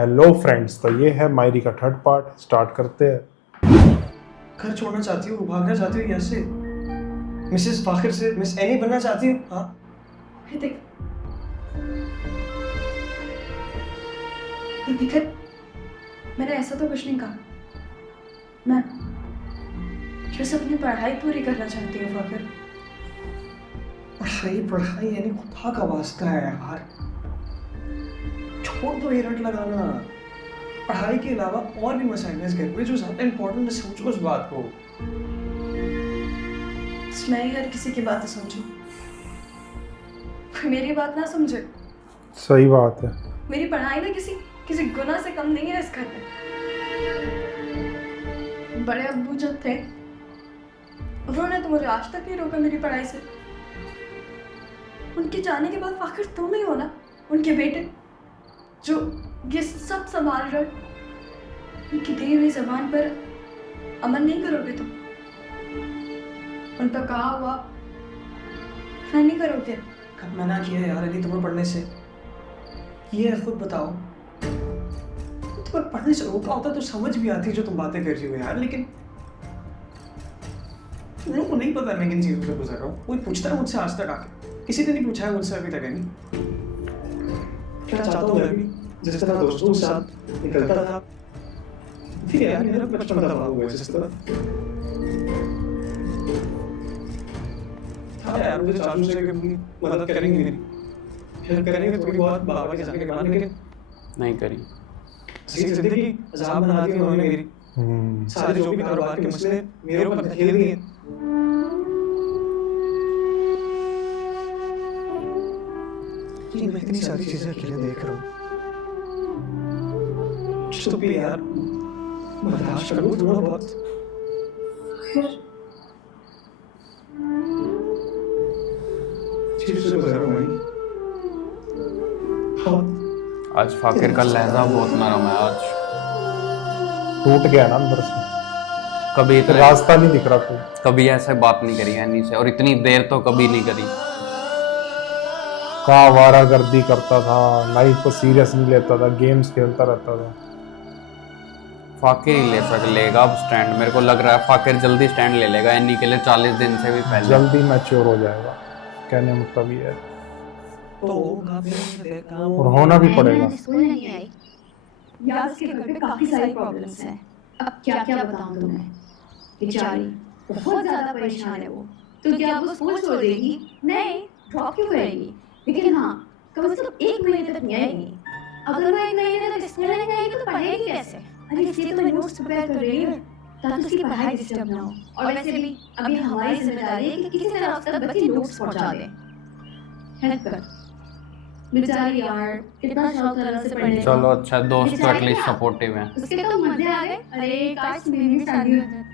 Hello friends, तो ये है मायरी का थर्ड पार्ट। स्टार्ट करते हैं। घर छोड़ना चाहती हो, भागना चाहती हो यहाँ से, मिसेस फाखिर से मिस एनी बनना चाहती हो? हाँ, देख देख, मैंने ऐसा तो कुछ नहीं कहा। मैं बस अपनी पढ़ाई पूरी करना चाहती हूँ फाखिर। पढ़ाई पढ़ाई यानी खुदा का वास्ता है यार, छोड़ दो ये रट लगाना। पढ़ाई के अलावा और भी मसाइल हैं इस घर में जो ज्यादा इंपॉर्टेंट है, समझो उस बात को। मैं ही हर किसी की बातें समझूं, कोई मेरी बात ना समझे। सही बात है। मेरी पढ़ाई ना किसी गुनाह से कम नहीं है इस घर में। बड़े अब्बू जब थे उन्होंने तो मुझे आज तक नहीं रोका मेरी पढ़ाई से। उनके जाने के बाद आखिर तुम ही हो ना उनके बेटे जो ये सब संभाल रहे। उनकी दी हुई जबान पर अमल नहीं करोगे तुम? उन पर कहा हुआ नहीं करोगे? कब मना किया यार अली तुम्हें पढ़ने से? ये खुद बताओ, तुम्हें पढ़ने से रोका होता तो समझ भी आती जो तुम बातें कर रही हो यार, लेकिन तुम लोगों को नहीं पता मैं किन चीज़ों से गुजर रहा हूँ। कोई पूछता है मुझसे आज तक आके? किसी ने नहीं पूछा है मुझसे अभी तक। है नहीं क्या चाहता हूँ मैं भी जिस तरह दोस्तों के साथ निकलता था, फिर यार मेरा बचपन तबाह हुआ है जिस तरह। हाँ यार, मुझे चाचू से कि मदद करेंगे मेरी, हेल्प करेंगे थोड़ी बहुत बाबा के जाने के बाद, लेकिन नहीं करी। जिंदगी अजाब बना दी उन्होंने मेरी। सारे जो भी कारोबार के मसले मेरे ऊपर धकेल दिए। मैं इतनी सारी चीजें अकेले देख रहा हूँ, तो भी यार बर्दाश्त करो थोड़ा बहुत। चीज़ से गुजर रहा हूँ। आज फाकिर का लहजा बहुत नरम है। आज टूट गया ना अंदर से, कभी इतना रास्ता नहीं दिख रहा कोई। कभी ऐसे बात नहीं करी है से, और इतनी देर तो कभी नहीं करी। कहाँ आवारागर्दी करता था, लाइफ को सीरियस नहीं लेता था, गेम्स खेलता रहता था। फाकिर ही लेगा अब स्टैंड। मेरे को लग रहा है फाकिर जल्दी स्टैंड ले लेगा एनी के लिए, 40 दिन से भी पहले। जल्दी मैच्योर हो जाएगा, कहने मतलब ये है। और होना भी पड़ेगा। स्कूल नहीं आई यार, उसके घर पे काफी सारी प्रॉब्लम्स हैं। अब क्या क्या बताऊं तुम्हें, बेचारी बहुत ज्यादा परेशान है वो। तो क्या वो स्कूल छोड़ देगी? नहीं, ड्रॉप क्यों करेगी? लेकिन हाँ, कम से कम 1 महीने तक नहीं आएगी। अगर वो 1 महीने तक स्कूल नहीं आएगी तो पढ़ेगी कैसे? अरे इसलिए तो मैं नोट्स प्रिपेयर कर रही हूँ ताकि उसकी पढ़ाई डिस्टर्ब ना हो। और वैसे भी अभी हमारी जिम्मेदारी है कि किसी तरह उस तक बच्चे नोट्स पहुंचा दें। हेल्प कर बेचारी यार, कितना शौक था उसे पढ़ने का। चलो अच्छा, दोस्त तो एटलीस्ट सपोर्टिव है। उसके तो मजे आ गए। अरे काश मेरी भी शादी हो जाए।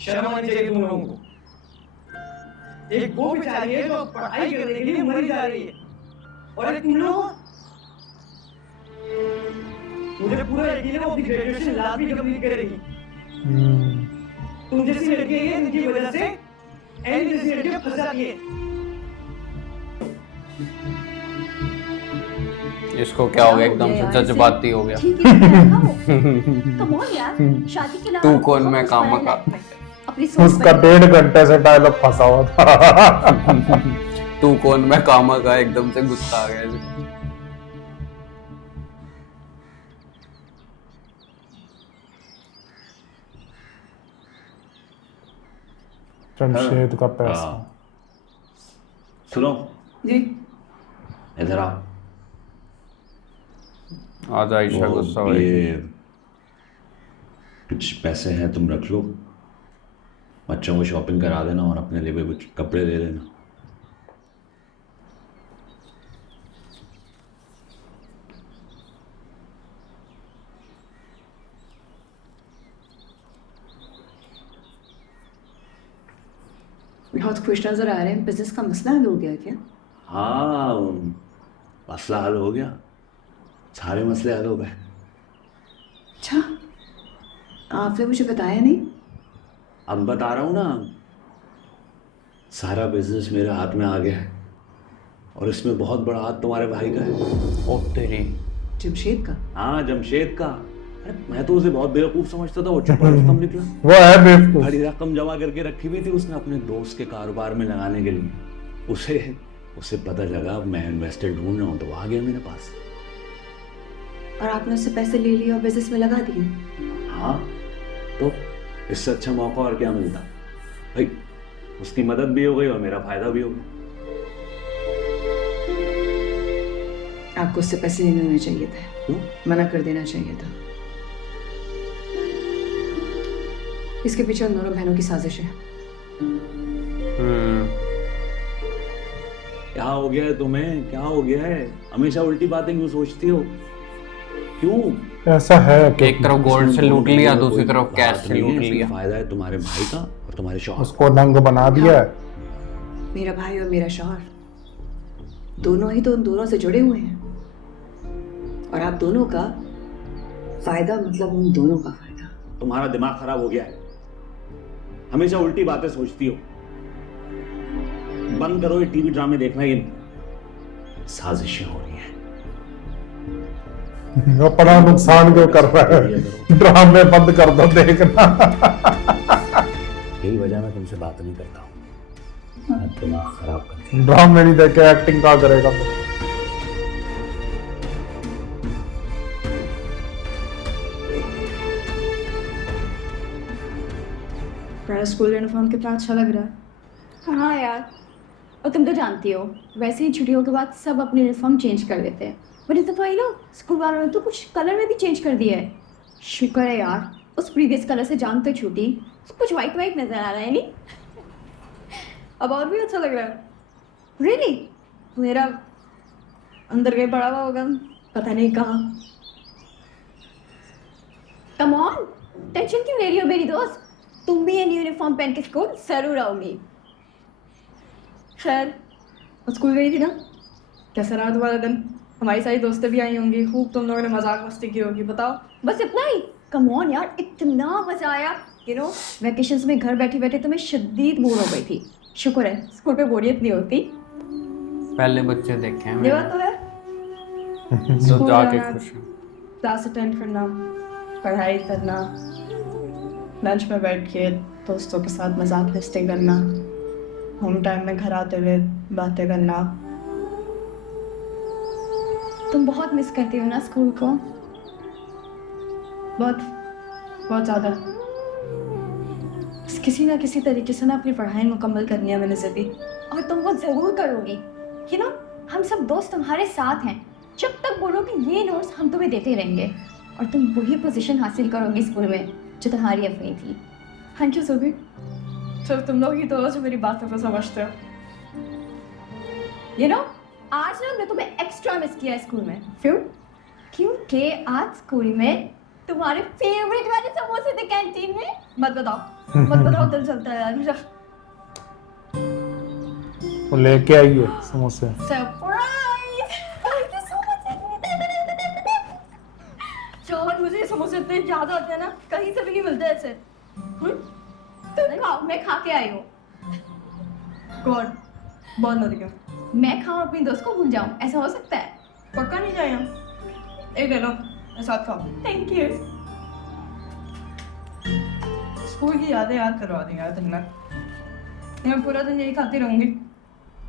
शर्म आनी चाहिए तुम लोगों को। एक वो बेचारी है जो पढ़ाई करने के लिए मरी जा रही है, और एक तुम लोग, मुझे पूरा यकीन है वो अपनी ग्रेजुएशन लाजमी कंप्लीट करेगी। तुम जैसी लड़की है इनकी वजह से एनी जैसी लड़कियां फंस जाती है। इसको क्या हो गया, एकदम से जज्बाती हो गया। ठीक है कम ऑन यार, शादी के तू कौन मैं काम का। अपनी सोच उसका 1.5 घंटे से डायलॉग फंसा हुआ था। तू कौन मैं काम का, एकदम से गुस्सा आ गया इसको। जमशेद का पैसा। सुनो जी इधर आओ। आज आयशा गुस्सा हो रही ये कुछ पैसे हैं, तुम रख लो। बच्चों को शॉपिंग करा देना और अपने लिए भी कुछ कपड़े दे देना। बहुत खुश नजर आ रहे हैं। बिजनेस का मसला हल हो गया क्या? हाँ, मसला हल हो गया, सारे मसले हल हो गए। अच्छा, आपने मुझे बताया नहीं। अब बता रहा हूँ ना, सारा बिजनेस मेरे हाथ में आ गया है, और इसमें बहुत बड़ा हाथ तुम्हारे भाई का है। ओ तेरी, जमशेद का? हाँ जमशेद का। अरे मैं तो उसे बहुत बेवकूफ समझता था, वो चुपा रुस्तम निकला। वो है बेवकूफ। बड़ी रकम जमा करके रखी हुई थी उसने अपने दोस्त के कारोबार में लगाने के लिए। उसे पता लगा मैं इन्वेस्टर ढूंढ रहा हूँ तो वो आ गया मेरे पास। और आपने उससे पैसे ले लिए और बिजनेस में लगा दिए? हाँ, तो इससे अच्छा मौका और क्या मिलता भाई। उसकी मदद भी हो गई और मेरा फायदा भी हो गया। आपको उससे पैसे नहीं लेने चाहिए थे, क्यों? मना कर देना चाहिए था। इसके पीछे उन दोनों बहनों की साजिश है। क्या हो गया है तुम्हें, क्या हो गया है? हमेशा उल्टी बातें क्यों सोचती हो? क्यों? ऐसा है एक तरफ गोल्ड से लूट लिया, दूसरी तरफ कैश से लूट लिया। फायदा है तुम्हारे भाई का और तुम्हारे शौहर। उसको नंग बना दिया है। मेरा भाई और मेरा शौहर दोनों ही तो उन दोनों से जुड़े हुए हैं, और आप दोनों का फायदा मतलब उन दोनों का फायदा। तुम्हारा दिमाग खराब हो गया है, हमेशा उल्टी बातें सोचती हो। बंद करो ये टीवी ड्रामे देखना, ये साजिशें हो रही हैं। अपना नुकसान क्यों कर रहा है? ड्रामे बंद कर दो देखना। यही वजह मैं तुमसे बात नहीं करता हूँ, दिमाग खराब करके। ड्रामे नहीं देखे एक्टिंग कहाँ करेगा? मेरा स्कूल यूनिफॉर्म कितना अच्छा लग रहा है। हाँ यार, और तुम तो जानती हो वैसे ही छुट्टियों के बाद सब अपनी यूनिफॉर्म चेंज कर लेते हैं, बट इस दफ़ा स्कूल वालों ने तो कुछ कलर में भी चेंज कर दिया है। शुक्र है यार, उस प्रीवियस कलर से जान तो छूटी, कुछ वाइट वाइट नज़र आ रहा है नहीं। अब और भी अच्छा लग रहा है। रियली? मेरा अंदर कहीं पड़ा हुआ होगा, पता नहीं कहाँ। कम ऑन, टेंशन क्यों ले रही हो मेरी दोस्त? तुम भी ये न्यू यूनिफॉर्म पहन के स्कूल जरूर आओगी। खैर, स्कूल गई थी ना, कैसा रहा तुम्हारा दिन? हमारी सारी दोस्तें भी आई होंगी, खूब तुम लोगों ने मजाक मस्ती की होगी, बताओ। बस इतना ही? कम ऑन यार, इतना मजा आया। वैकेशंस में घर बैठे बैठे तो मैं शदीद बोर हो गई थी। शुक्र है स्कूल पे बोरियत नहीं होती। पहले बच्चे देखे हैं ये मैंने, बात तो है। तो स्कूल जाके जाना, खुश हूँ। क्लास अटेंड करना, पढ़ाई करना, लंच में बैठ के दोस्तों के साथ मजाक मस्ती करना, होम टाइम में घर आते हुए बातें करना। तुम बहुत मिस करती हो ना स्कूल को? बहुत बहुत ज़्यादा। किसी ना किसी तरीके से ना अपनी पढ़ाई मुकम्मल करनी है मैंने भी। और तुम वो जरूर करोगी। हम सब दोस्त तुम्हारे साथ हैं। जब तक बोलोगे ये नोट्स हम तुम्हें देते रहेंगे, और तुम वही पोजीशन हासिल करोगी स्कूल में जो तुम्हारी अपनी थी। थैंक यू सुबी। सिर्फ तुम लोग ही तो हो जो मेरी बातों को समझते हो। आज ना मैं तुम्हें एक्स्ट्रा मिस किया स्कूल में। क्यों? क्योंकि आज स्कूल में तुम्हारे फेवरेट वाले समोसे थे कैंटीन में। मत बताओ दिल चलता है यार मेरा। तो लेके आइए समोसे। Surprise! Thank you so much. Chauhan, मुझे ये समोसे इतने ज्यादा होते हैं ना, कहीं से भी नहीं मिलते ऐसे। तुम खाओ, मैं खा के आई हूँ। कौन? बहुत मत दिखा। मैं खाऊं अपनी दोस्त को भूल जाऊं, ऐसा हो सकता है? पक्का नहीं जाए हम। एक ले लो, साथ खाओ। Thank you. स्कूल की यादें याद करवा दी यार तुमने। मैं पूरा दिन यही खाती रहूंगी।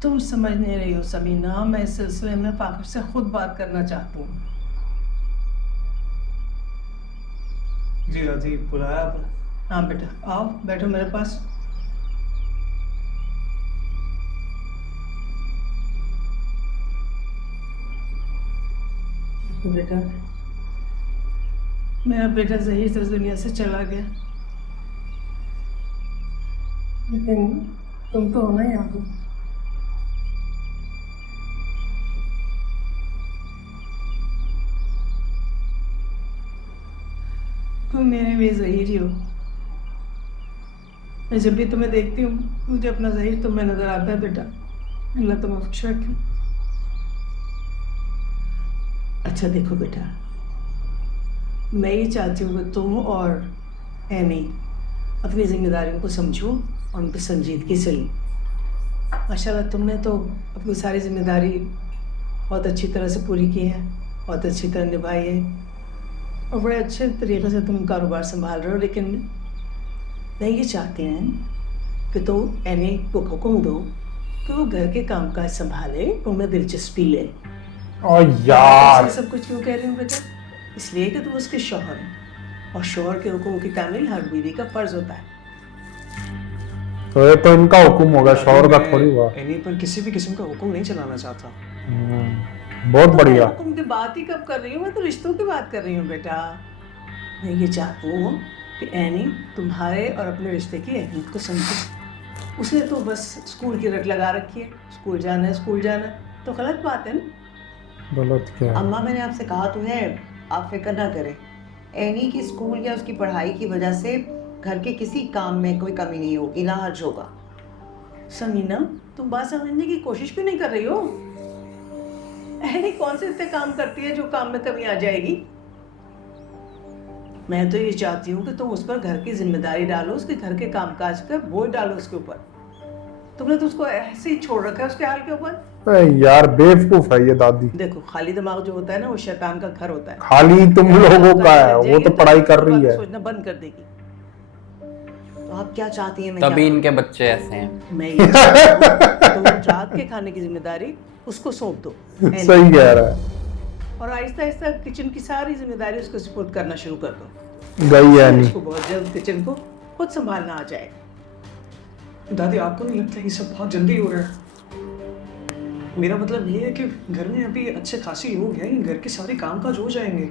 तुम समझ नहीं रही हो समीना, मैं इस सिलसिले में फाकिर से खुद बात करना चाहती हूँ। जी बुलाया आपने? हाँ बेटा, आओ बैठो मेरे पास। बेटा, मेरा बेटा ज़हीर से दुनिया से चला गया, लेकिन तुम तो हो ना यहाँ पे। तुम मेरे भी ज़हीर ही हो। मैं जब भी तुम्हें देखती हूँ मुझे अपना ज़हीर तुम्हें नजर आता है बेटा। अल्लाह तुम्हें खुश रखे। अच्छा देखो बेटा, मैं ये चाहती हूँ कि तुम और एनी अपनी जिम्मेदारियों को समझो और उन पर संजीदगी से लो। माशाल्लाह तुमने तो अपनी सारी जिम्मेदारी बहुत अच्छी तरह से पूरी की है। बहुत अच्छी तरह निभाई है और बड़े अच्छे तरीके से तुम कारोबार संभाल रहे हो, लेकिन मैं ये चाहती हैं कि तुम एनी को हुक्म दो कि वो घर के कामकाज संभाले, उनमें दिलचस्पी ले। ओ यार ये सब कुछ क्यों कह रही हूँ बेटा? इसलिए कि तुम उसके शौहर हैं और शौहर के हुक्म की तामील हर बीवी का फर्ज होता है। तो ये तो इनका हुक्म होगा, शौहर का थोड़ी हुआ। एनी पर किसी भी किस्म का हुक्म नहीं चलाना चाहता। बहुत बढ़िया। हुक्म की बात ही कब कर रही हूँ, मैं तो रिश्तों की बात कर रही हूँ बेटा। मैं ये चाहती हूँ कि एनी तुम्हारे और अपने रिश्ते की अहमियत को समझे। उसने तो बस स्कूल की रट लगा रखी है, स्कूल जाना है स्कूल जाना है, तो गलत बात है ना। गलत क्या है? अम्मा मैंने आपसे कहा तो है, आप फिक्र ना करें। एनी की स्कूल या उसकी पढ़ाई की वजह से घर के किसी काम में कोई कमी नहीं होगी, ना हर्ज होगा। समीना, तुम बात समझने की कोशिश क्यों नहीं कर रही हो? एनी कौन से इतने काम करती है जो काम में कमी आ जाएगी? मैं तो ये चाहती हूँ कि तुम उस पर घर की जिम्मेदारी डालो, उसके घर के कामकाज का बोझ डालो उसके ऊपर। तुमने तो उसको ऐसे ही छोड़ रखा है उसके हाल के ऊपर। अरे यार बेवकूफ है ये दादी। देखो, खाली दिमाग जो होता है ना, वो शैतान का घर होता है। खाली तुम लोगों का है, वो तो पढ़ाई कर रही है। सोचना बंद कर देगी। तो आप क्या चाहती हैं? मैं तभी क्या इनके बच्चे ऐसे हैं। मैं ये चाहती हूँ, तो रात के खाने की जिम्मेदारी उसको सौंप दो। सही कह रहा है। और आहिस्ता आहिस्ता किचन की सारी जिम्मेदारी उसको सुपुर्द करना शुरू कर दो। गई है नहीं। उसको बहुत जल्द किचन को खुद संभालना आ जाए। दादी, आपको नहीं लगता ये सब बहुत जल्दी हो रहा है? मेरा मतलब ये है कि घर में अभी अच्छे खासी लोग हैं, घर के सारे काम काज हो जाएंगे।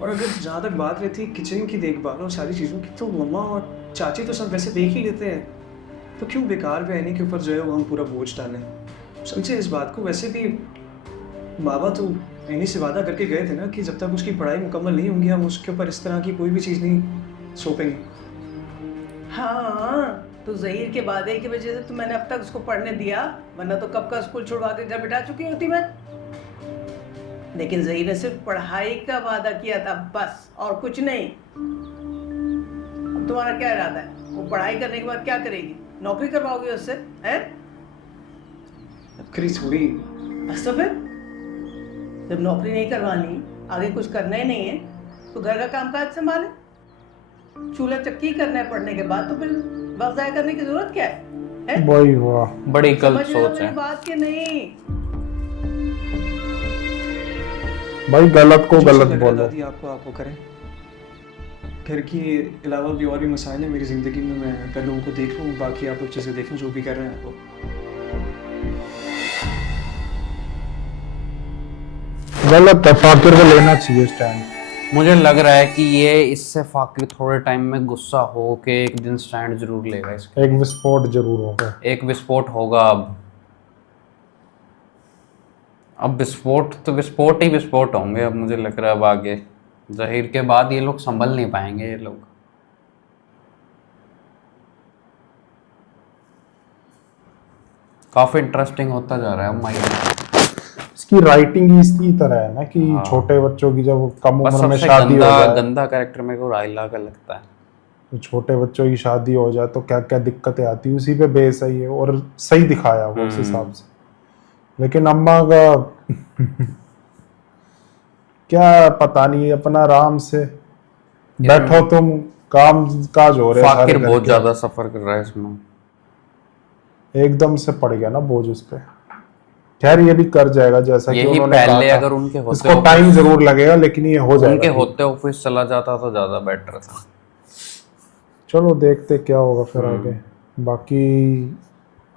और अगर जहाँ तक बात रहती है किचन की देखभाल और सारी चीज़ों की, तो मम्मा और चाची तो सब वैसे देख ही लेते हैं, तो क्यों बेकार पे एनी के ऊपर जो है वो हम पूरा बोझ डालें? समझे इस बात को। वैसे भी बाबा तो एनी से वादा करके गए थे ना कि जब तक उसकी पढ़ाई मुकम्मल नहीं होंगी हम उसके ऊपर इस तरह की कोई भी चीज़ नहीं सौंपेंगे। हाँ, तो ज़हीर के वादे की वजह से तो मैंने अब तक उसको पढ़ने दिया, वरना तो कब का स्कूल छुड़वा के घर बिठा चुकी होती मैं। लेकिन ज़हीर ने सिर्फ पढ़ाई का वादा किया था बस, और कुछ नहीं। अब तुम्हारा क्या इरादा है? वो पढ़ाई करने के बाद क्या करेगी? नौकरी करवाओगे उससे, हैं? करी थोड़ी। बस तो फिर जब नौकरी नहीं करवानी, आगे कुछ करना ही नहीं है, तो घर का कामकाज संभाले। चूल्हा चक्की करना है पढ़ने के बाद, तो फिर वक्त ज़ाया करने की जरूरत क्या है? वही वाह, बड़ी गलत समझ रहे हो सोच मेरी है। बात के नहीं? भाई गलत को जो गलत लग रहा है बोलो। दादी आपको आप वो करें। घर के अलावा भी और भी मसाइल हैं मेरी ज़िंदगी में, मैं पहले उनको देख लूँ, बाकी आप लोग चीज़ें देखें जो भी कर रहे हैं आपको। गलत है, फाकिर को लेना चाहिए स्टैंड। मुझे लग रहा है कि ये इससे फाकिर थोड़े टाइम में गुस्सा हो के एक दिन स्टैंड जरूर लेगा इसका। एक विस्फोट जरूर होगा। एक विस्फोट होगा अब विस्फोट तो विस्फोट ही विस्फोट होंगे अब। मुझे लग रहा है अब आगे ज़हीर के बाद ये लोग संभल नहीं पाएंगे। ये लोग काफी इंटरेस्टिंग होता जा रहा है अब माइंड। इसकी राइटिंग ही इसी तरह है ना कि हाँ। छोटे बच्चों की जब कम बस उम्र में सबसे शादी हो जाए, गंदा कैरेक्टर मेरे को राइला का लगता है। तो छोटे बच्चों की शादी हो जाए तो क्या क्या दिक्कतें आती है, उसी पे बेस है ये, और सही दिखाया वो उस हिसाब से। लेकिन अम्मा का क्या पता नहीं, अपना आराम से बैठो तुम, काम काज हो रहे हैं फाकिर सारे बहुत घर ज्यादा सफर कर रहा है इसमें। के। एकदम से पड़ गया ना बोझ उस पे। खैर ये भी कर जाएगा जैसा कि यही उन्होंने पहले कहा अगर था। उनके होते इसको टाइम जरूर लगेगा लेकिन ये हो जाएगा। उनके होते ऑफिस चला जाता तो ज्यादा बेटर था। चलो देखते क्या होगा फिर आगे। बाकी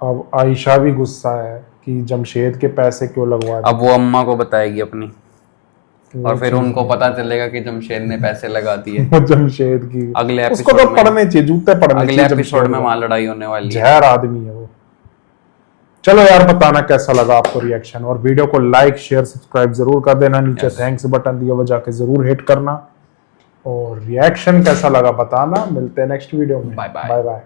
अब आयशा भी गुस्सा है कि जमशेद के पैसे क्यों लगवा दिए। अब वो अम्मा को बताएगी अपनी, और फिर उनको पता चलेगा कि जमशेद ने पैसे लगा दिए। वो जमशेद की अगले उसको एपिसोड तो में पढ़ने चाहिए, जूते पढ़ने अगले चाहिए एपिसोड जमशेद में को। वहां लड़ाई होने वाली है। जहर आदमी है वो। चलो यार, बताना कैसा लगा आपको रिएक्शन, और वीडियो को लाइक शेयर सब्सक्राइब जरूर कर देना। नीचे थैंक्स बटन दिया हुआ जाके जरूर हिट करना, और रिएक्शन कैसा लगा बताना। मिलते हैं नेक्स्ट वीडियो में। Bye bye. Bye bye.